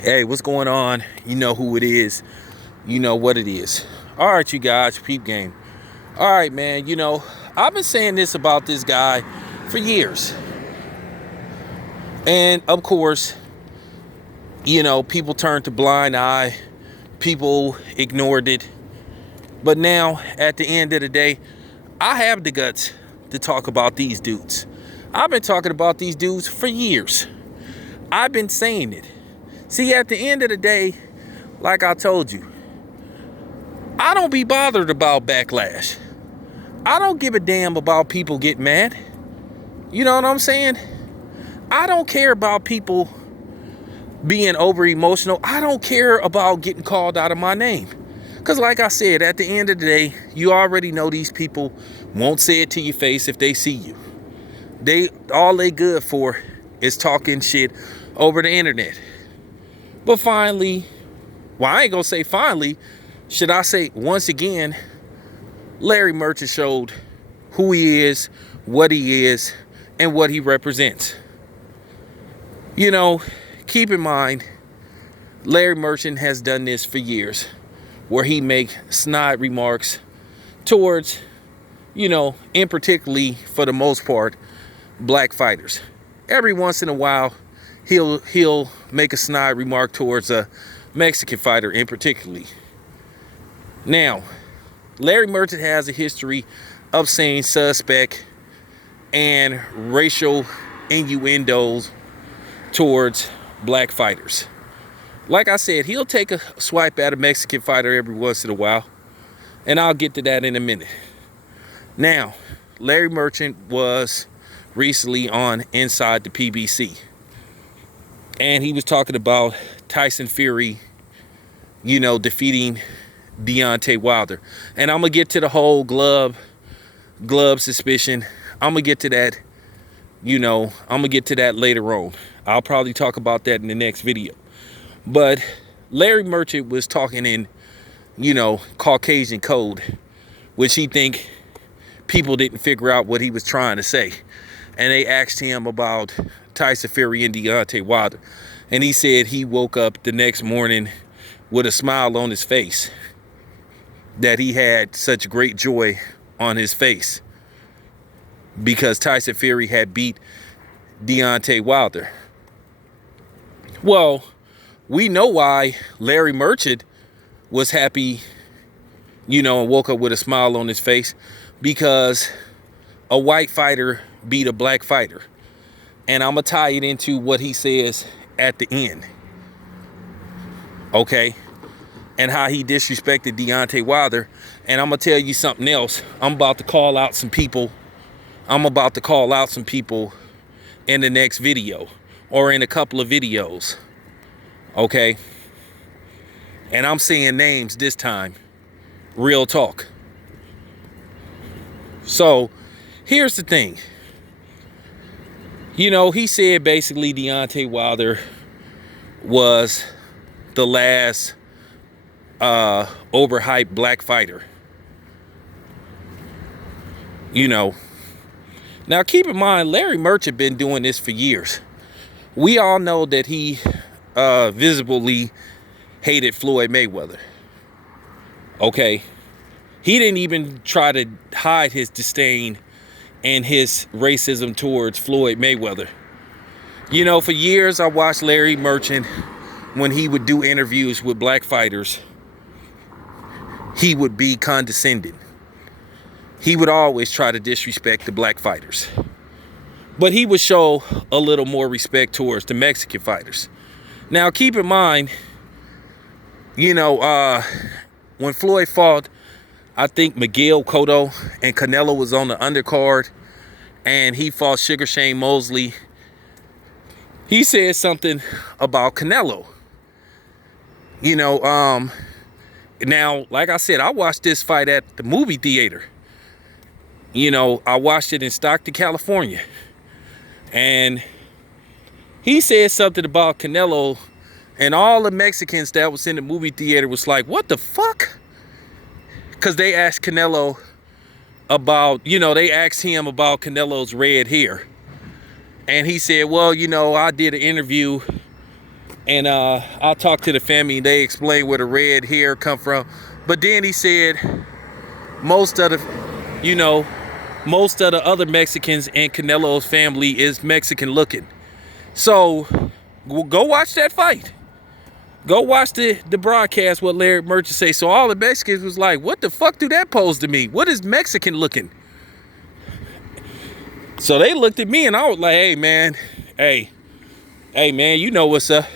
Hey, what's going on? You know who it is. You know what it is. All right, you guys, peep game. All right, man, I've been saying this about this guy for years. And of course, people turned a blind eye. People ignored it. But now, at the end of the day, I have the guts to talk about these dudes. I've been talking about these dudes for years. I've been saying it. See, at the end of the day, like I told you, I don't be bothered about backlash. I don't give a damn about people getting mad. You know what I'm saying? I don't care about people being over emotional. I don't care about getting called out of my name. Because like I said, at the end of the day, you already know these people won't say it to your face if they see you. All they good for is talking shit over the internet. But finally, well, I ain't gonna say finally, should I say once again, Larry Merchant showed who he is, what he is, and what he represents. Keep in mind, Larry Merchant has done this for years, where he make snide remarks towards, in particularly, for the most part, black fighters. Every once in a while, he'll make a snide remark towards a Mexican fighter in particularly. Now, Larry Merchant has a history of saying suspect and racial innuendos towards black fighters. Like I said, he'll take a swipe at a Mexican fighter every once in a while, and I'll get to that in a minute. Now, Larry Merchant was recently on Inside the PBC, and he was talking about Tyson Fury, defeating Deontay Wilder. And I'm gonna get to the whole glove suspicion. I'm gonna get to that. I'm gonna get to that later on. I'll probably talk about that in the next video. But Larry Merchant was talking in, Caucasian code, which he think people didn't figure out what he was trying to say. And they asked him about Tyson Fury and Deontay Wilder. And he said he woke up the next morning with a smile on his face, that he had such great joy on his face because Tyson Fury had beat Deontay Wilder. Well, we know why Larry Merchant was happy, and woke up with a smile on his face, because a white fighter beat a black fighter. And I'm going to tie it into what he says at the end. Okay? And how he disrespected Deontay Wilder. And I'm going to tell you something else. I'm about to call out some people in the next video, or in a couple of videos. Okay? And I'm saying names this time. Real talk. So, here's the thing. He said basically Deontay Wilder was the last overhyped black fighter. Now keep in mind, Larry Merchant been doing this for years. We all know that he visibly hated Floyd Mayweather. Okay? He didn't even try to hide his disdain and his racism towards Floyd Mayweather. For years I watched Larry Merchant when he would do interviews with black fighters. He would be condescending. He would always try to disrespect the black fighters. But he would show a little more respect towards the Mexican fighters. Now keep in mind, when Floyd fought, I think Miguel Cotto, and Canelo was on the undercard, and he fought Sugar Shane Mosley. He said something about Canelo. Now, like I said, I watched this fight at the movie theater. I watched it in Stockton, California. And he said something about Canelo, and all the Mexicans that was in the movie theater was like, what the fuck? Because they asked Canelo about, they asked him about Canelo's red hair. And he said, well, I did an interview And I talked to the family. They explained where the red hair come from. But then he said most of the other Mexicans in Canelo's family is Mexican looking. So go watch that fight. Go watch the broadcast, what Larry Merchant say. So all the Mexicans was like, what the fuck do that pose to me? What is Mexican looking? So they looked at me and I was like, hey man, you know what's up.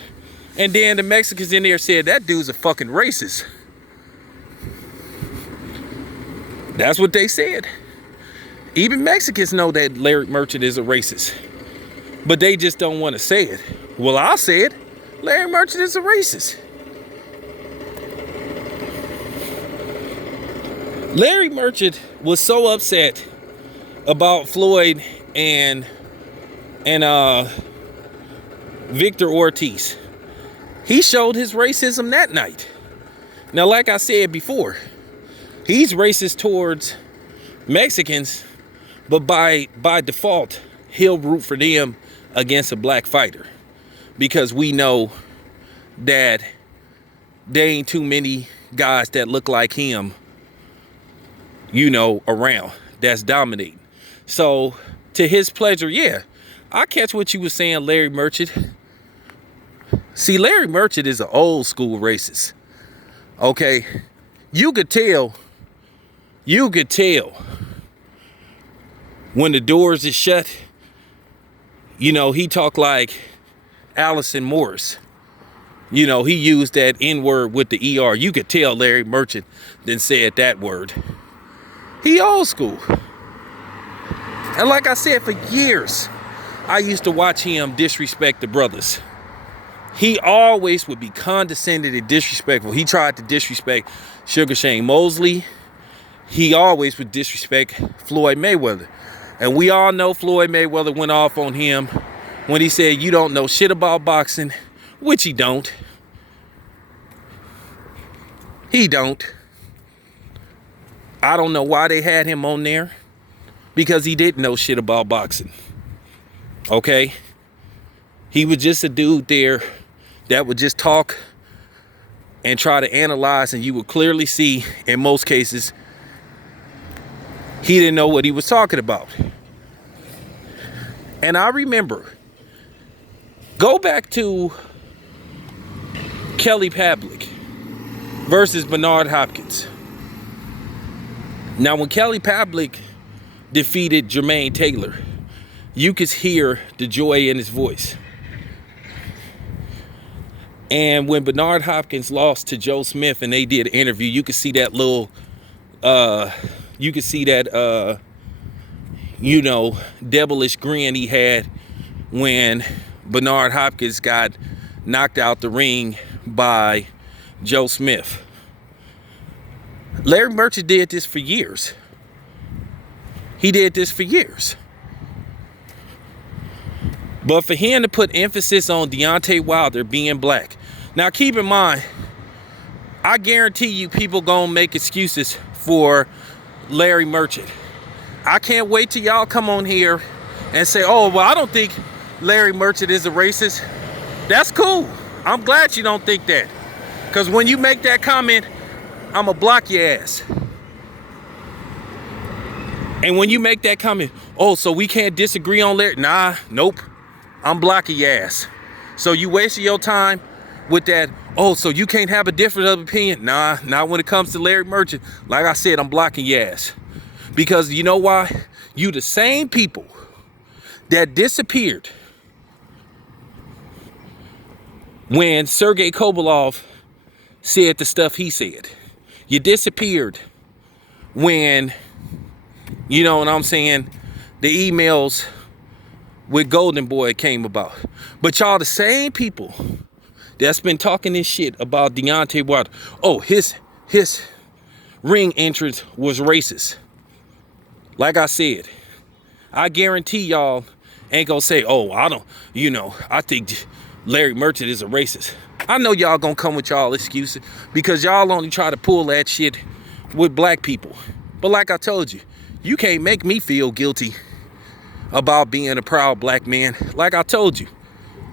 And then the Mexicans in there said, that dude's a fucking racist. That's what they said. Even Mexicans know that Larry Merchant is a racist. But they just don't want to say it. Well, I'll say it. Larry Merchant is a racist. Larry Merchant was so upset about Floyd and Victor Ortiz. He showed his racism that night. Now, like I said before, he's racist towards Mexicans, but by default, he'll root for them against a black fighter. Because we know that there ain't too many guys that look like him, around, that's dominating. So, to his pleasure, yeah, I catch what you were saying, Larry Merchant. See, Larry Merchant is an old school racist. Okay? You could tell when the doors is shut, he talk like Allison Morris. He used that N-word with the ER. You could tell Larry Merchant then said that word. He old school. And like I said, for years, I used to watch him disrespect the brothers. He always would be condescending and disrespectful. He tried to disrespect Sugar Shane Mosley. He always would disrespect Floyd Mayweather. And we all know Floyd Mayweather went off on him when he said, you don't know shit about boxing, which he don't. He don't. I don't know why they had him on there, because he didn't know shit about boxing. Okay? He was just a dude there that would just talk and try to analyze, and you would clearly see, in most cases, he didn't know what he was talking about. And I remember, go back to Kelly Pavlik versus Bernard Hopkins. Now, when Kelly Pavlik defeated Jermaine Taylor, you could hear the joy in his voice. And when Bernard Hopkins lost to Joe Smith and they did an interview, you could see that little, devilish grin he had when Bernard Hopkins got knocked out the ring by Joe Smith. Larry Merchant did this for years. He did this for years. But for him to put emphasis on Deontay Wilder being black. Now keep in mind, I guarantee you people gonna make excuses for Larry Merchant. I can't wait till y'all come on here and say, oh, well, I don't think Larry Merchant is a racist. That's cool. I'm glad you don't think that. Because when you make that comment, I'ma block your ass. And when you make that comment, oh, so we can't disagree on Larry? Nah, nope. I'm blocking your ass. So you wasting your time with that, oh, so you can't have a difference of opinion? Nah, not when it comes to Larry Merchant. Like I said, I'm blocking your ass. Because you know why? You the same people that disappeared when Sergey Kovalov said the stuff he said. You disappeared when, you know what I'm saying, the emails with Golden Boy came about. But y'all the same people that's been talking this shit about Deontay Wilder. Oh, his ring entrance was racist. Like I said, I guarantee y'all ain't gonna say, oh, I think Larry Merchant is a racist. I know y'all gonna come with y'all excuses because y'all only try to pull that shit with black people. But like I told you, you can't make me feel guilty about being a proud black man. Like I told you,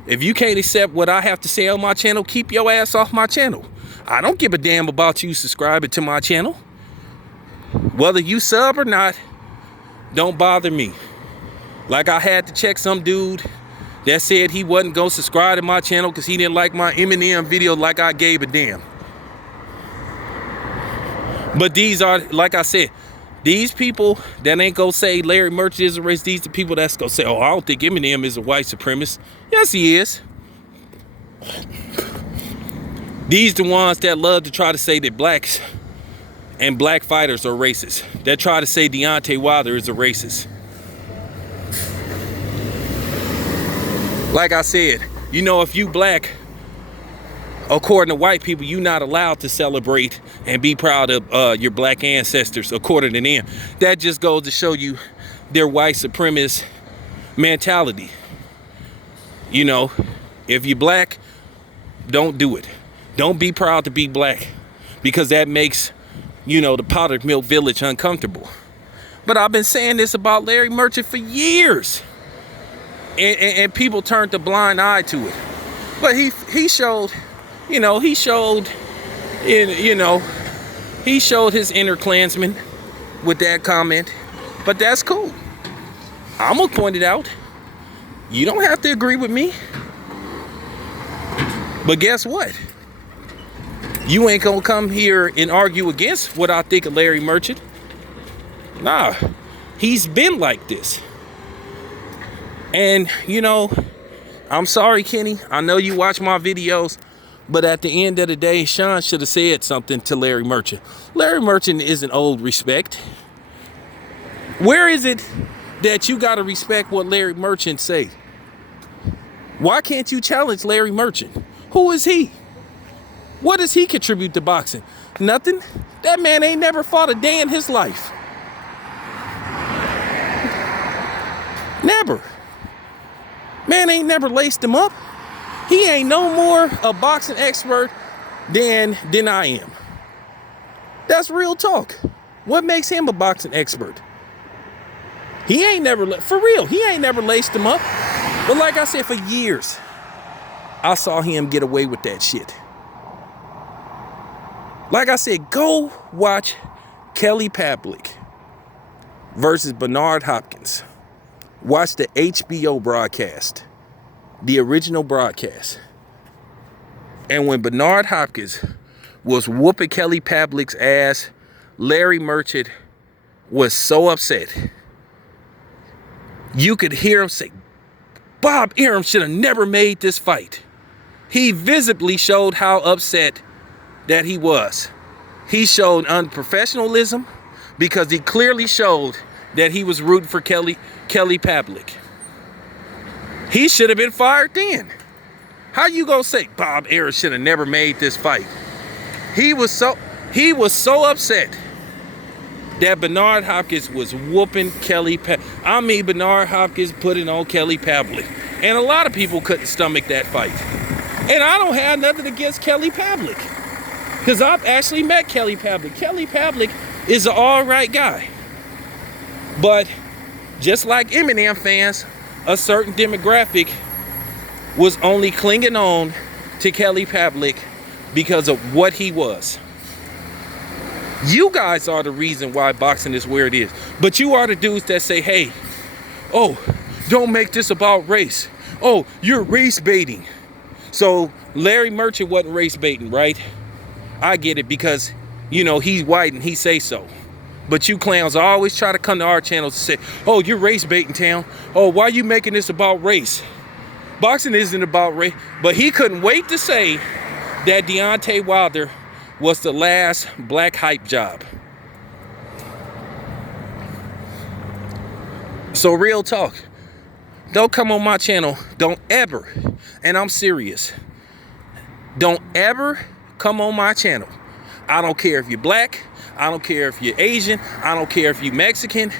If you can't accept what I have to say on my channel, keep your ass off my channel. I don't give a damn about you subscribing to my channel. Whether you sub or not, don't bother me. Like I had to check some dude that said he wasn't gonna subscribe to my channel because he didn't like my Eminem video like I gave a damn. But these are, like I said, these people that ain't gonna say Larry Merchant is a racist, these the people that's gonna say, oh, I don't think Eminem is a white supremacist. Yes, he is. These the ones that love to try to say that blacks and black fighters are racist. That try to say Deontay Wilder is a racist. Like I said, you know, if you black, according to white people, you're not allowed to celebrate and be proud of your black ancestors, according to them. That just goes to show you their white supremacist mentality. You know, if you're black, don't do it. Don't be proud to be black, because that makes, you know, the powdered milk village uncomfortable. But I've been saying this about Larry Merchant for years. And people turned a blind eye to it. But he showed, you know, he showed his inner Klansman with that comment. But that's cool. I'm gonna point it out. You don't have to agree with me. But guess what? You ain't gonna come here and argue against what I think of Larry Merchant. Nah, he's been like this. And, you know, I'm sorry, Kenny. I know you watch my videos, but at the end of the day, Sean should have said something to Larry Merchant. Larry Merchant isn't old respect. Where is it that you got to respect what Larry Merchant say? Why can't you challenge Larry Merchant? Who is he? What does he contribute to boxing? Nothing. That man ain't never fought a day in his life. Never. Man ain't never laced him up. He ain't no more a boxing expert than I am. That's real talk. What makes him a boxing expert? He ain't never, for real, he ain't never laced him up. But like I said, for years, I saw him get away with that shit. Like I said, go watch Kelly Pavlik versus Bernard Hopkins. Watch the HBO broadcast, the original broadcast. And when Bernard Hopkins was whooping Kelly Pavlik's ass, Larry Merchant was so upset. You could hear him say, Bob Arum should have never made this fight. He visibly showed how upset that he was. He showed unprofessionalism because he clearly showed that he was rooting for Kelly Pavlik. He should have been fired then. How you gonna say Bob Arum should have never made this fight? He was so upset that Bernard Hopkins was whooping Kelly Pavlik. I mean, Bernard Hopkins put it on Kelly Pavlik. And a lot of people couldn't stomach that fight. And I don't have nothing against Kelly Pavlik, because I've actually met Kelly Pavlik. Kelly Pavlik is an all right guy. But just like Eminem fans, a certain demographic was only clinging on to Kelly Pavlik because of what he was. You guys are the reason why boxing is where it is. But you are the dudes that say, hey, oh, don't make this about race. Oh, you're race baiting. So Larry Merchant wasn't race baiting, right? I get it, because, you know, he's white and he say so. But you clowns always try to come to our channels and say, oh, you're race baiting, town. Oh, why are you making this about race? Boxing isn't about race. But he couldn't wait to say that Deontay Wilder was the last black hype job. So real talk. Don't come on my channel. Don't ever, and I'm serious, don't ever come on my channel. I don't care if you're black. I don't care if you're Asian. I don't care if you're Mexican.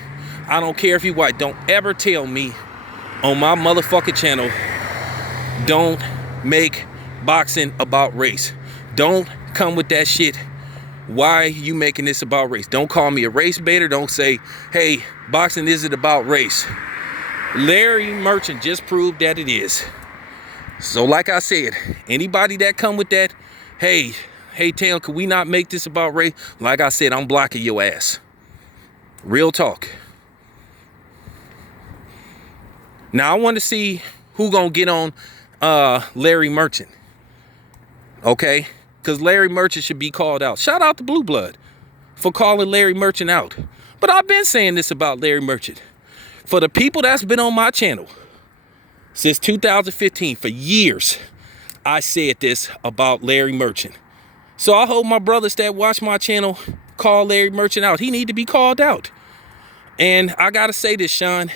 I don't care if you're white. Don't ever tell me on my motherfucking channel, don't make boxing about race. Don't come with that shit. Why are you making this about race? Don't call me a race baiter. Don't say, hey, boxing isn't about race. Larry Merchant just proved that it is. So like I said, anybody that come with that, hey Tam, could we not make this about race? Like I said, I'm blocking your ass. Real talk. Now I want to see who gonna get on Larry Merchant. Okay? Because Larry Merchant should be called out. Shout out to Blue Blood for calling Larry Merchant out. But I've been saying this about Larry Merchant. For the people that's been on my channel since 2015, for years, I said this about Larry Merchant. So I hope my brothers that watch my channel call Larry Merchant out. He need to be called out. And I gotta say this, Sean.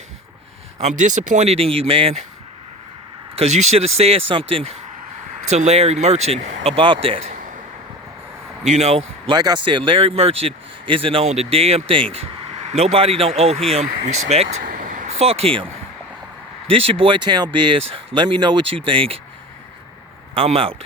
I'm disappointed in you, man. Because you should have said something to Larry Merchant about that. You know, like I said, Larry Merchant isn't on the damn thing. Nobody don't owe him respect. Fuck him. This your boy Town Biz. Let me know what you think. I'm out.